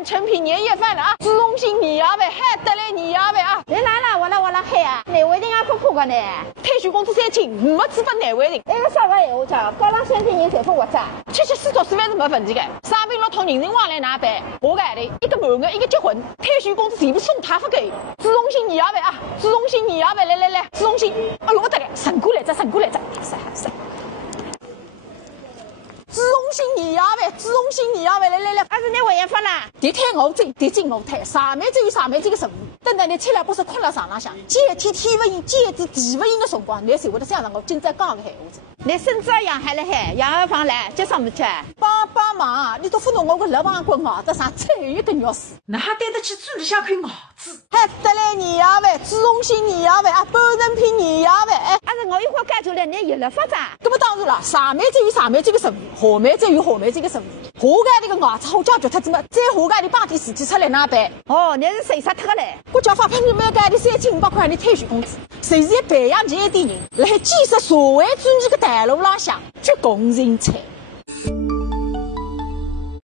半成品年夜饭了啊！市中心年夜饭还得来年夜饭啊！你来了，我来嗨啊！难为情也不破个呢。退休工资3千，没资本难为情。那个啥个闲话讲，高浪3千人财富活着。吃水煮饭是没问题的。上班6套人情往来拿办，我个里一个满额，一个结婚，退休工资全部送他不给。市中心年夜饭啊！市中心年夜饭，来，市中心，哎呦我得了，成过来着。市中心年夜饭，市中心年夜饭，来，还是你回来发啦？地摊我整，地进我摊，上面只有上面这个任务。等到你吃了不是困了床浪向，阶梯天不应，阶梯地不应的辰光，你才会得想着我今朝讲个闲话子。你孙子养海了海，养儿房来，接上不去？帮忙，你都不弄我个六房滚袄子上菜一个鸟屎，那还对得起嘴里向口袄子？还得来年夜饭，市中心年夜饭啊，半成品年夜饭，哎，还是我一会儿干出来，你有了发展。那么当然了，上面只有上面这个任务，下面只有下面这个任务。下盖的个袄子好解决脱子嘛，再下盖的帮点事体出来哪办？哦，你是谁杀脱嘞？我叫发票你每盖的3500块的退休工资，随时培养起一点人，来建设社会主义的道路浪向去供人才。